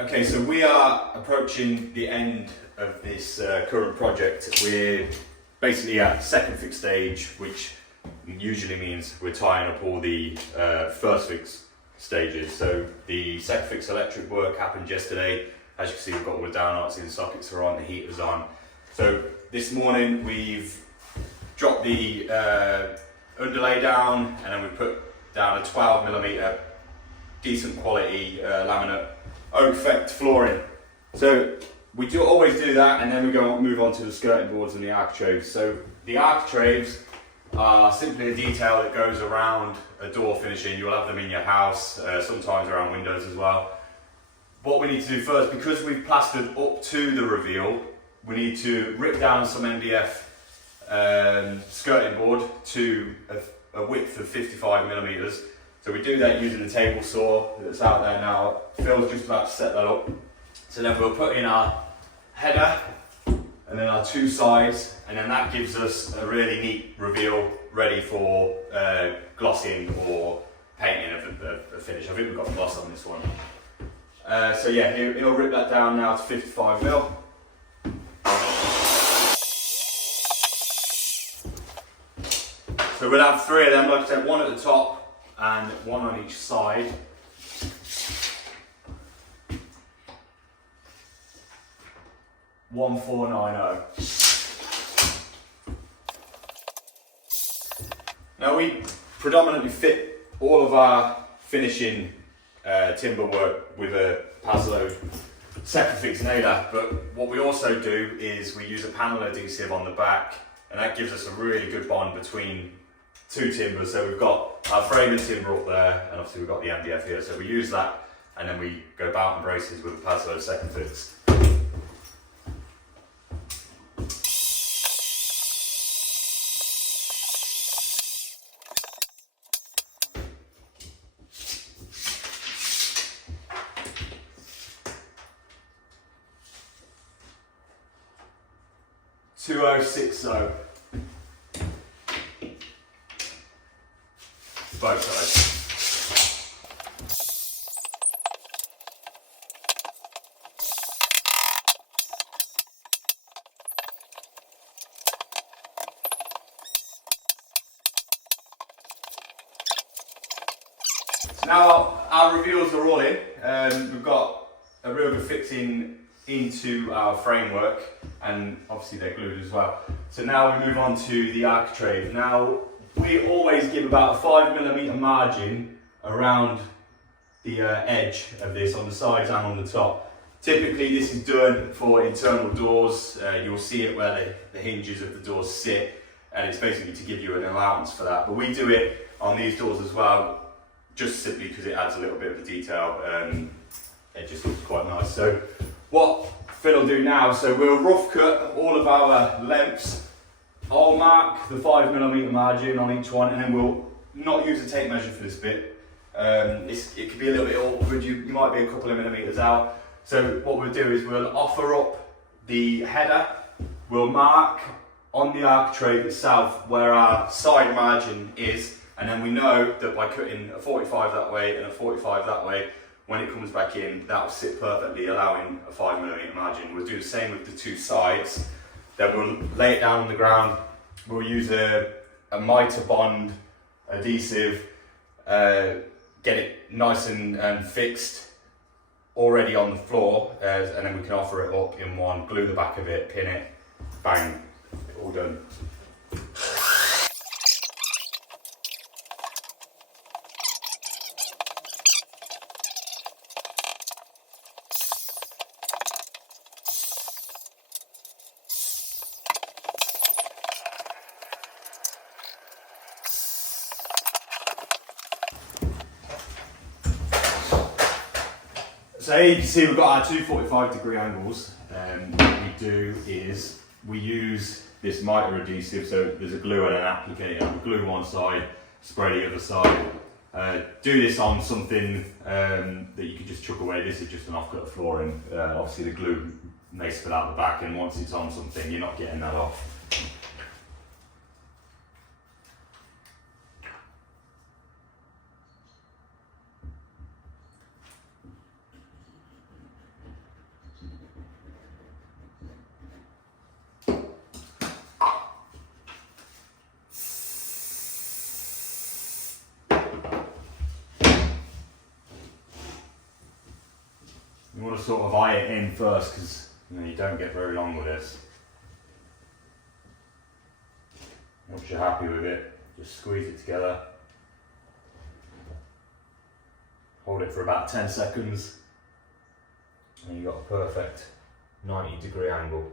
Okay, so we are approaching the end of this current project. We're basically at second fix stage, which usually means we're tying up all the first fix stages. So the second fix electric work happened yesterday. As you can see, we've got all the downlights in, the sockets are on, the heater's on. So this morning we've dropped the underlay down, and then we put down a 12mm decent quality laminate oak effect flooring. So we always do that, and then we move on to the skirting boards and the architraves. So the architraves are simply a detail that goes around a door finishing. You'll have them in your house, sometimes around windows as well. What we need to do first, because we've plastered up to the reveal, we need to rip down some MDF skirting board to a width of 55mm. So we do that using the table saw that's out there now. Phil's just about to set that up. So then we'll put in our header and then our two sides, and then that gives us a really neat reveal ready for glossing or painting of a finish. I think we've got gloss on this one. So yeah, he'll rip that down now to 55mm. So we'll have three of them, like I said, one at the top and one on each side. $1490. Now we predominantly fit all of our finishing timber work with a Pasload second fix nailer, but what we also do is we use a panel adhesive on the back, and that gives us a really good bond between two timbers. So we've got our framing timber up there, and obviously we've got the MDF here, so we use that, and then we go bout and braces with the Pasload second fix. $2060. Both sides. So now our reveals are all in. We've got a real good fitting into our framework, and obviously they're glued as well. So now we move on to the architrave. Now we always give about a 5mm margin around the edge of this, on the sides and on the top. Typically this is done for internal doors. You'll see it where the hinges of the doors sit, and it's basically to give you an allowance for that. But we do it on these doors as well, just simply because it adds a little bit of detail. It just looks quite nice. So what Phil will do now, so we'll rough cut all of our lengths. I'll mark the 5mm margin on each one, and then we'll not use a tape measure for this bit. It could be a little bit awkward, you might be a couple of millimeters out. So what we'll do is we'll offer up the header, we'll mark on the architrave itself where our side margin is, and then we know that by cutting a 45 that way and a 45 that way, when it comes back in, that will sit perfectly, allowing a 5mm margin. We'll do the same with the two sides. Then we'll lay it down on the ground. We'll use a mitre bond adhesive, get it nice and fixed already on the floor, and then we can offer it up in one, glue the back of it, pin it, bang, all done. So here you can see we've got our two 45-degree angles. What we do is we use this mitre adhesive, so there's a glue and an applicator. We'll glue one side, spray the other side. Do this on something that you could just chuck away. This is just an off-cut flooring. Obviously the glue may spill out the back, and once it's on something, you're not getting that off. You want to sort of eye it in first, because you don't get very long with this. Once you're happy with it, just squeeze it together. Hold it for about 10 seconds and you've got a perfect 90-degree angle.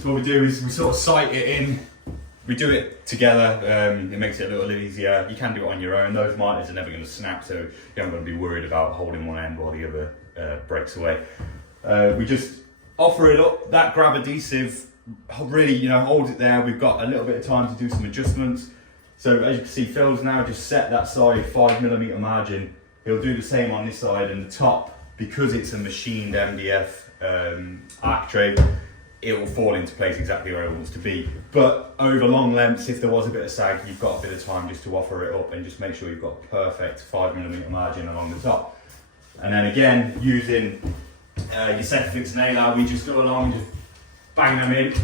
So what we do is we sort of sight it in, we do it together, it makes it a little easier. You can do it on your own. Those miters are never going to snap, so you haven't got to be worried about holding one end while the other breaks away. We just offer it up. That grab adhesive really, holds it there. We've got a little bit of time to do some adjustments. So as you can see, Phil's now just set that side 5mm margin. He'll do the same on this side, and the top, because it's a machined MDF architrave, it will fall into place exactly where it wants to be. But over long lengths, if there was a bit of sag, you've got a bit of time just to offer it up and just make sure you've got perfect 5mm margin along the top. And then again, using your Centrifix nailer, we just go along and just bang them in.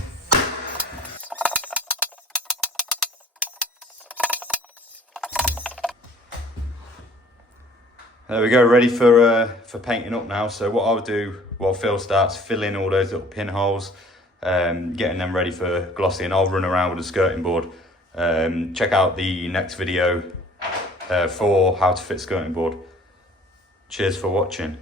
There we go, ready for painting up now. So what I'll do while Phil starts filling all those little pinholes, getting them ready for glossy, and I'll run around with a skirting board. Check out the next video for how to fit skirting board. Cheers for watching.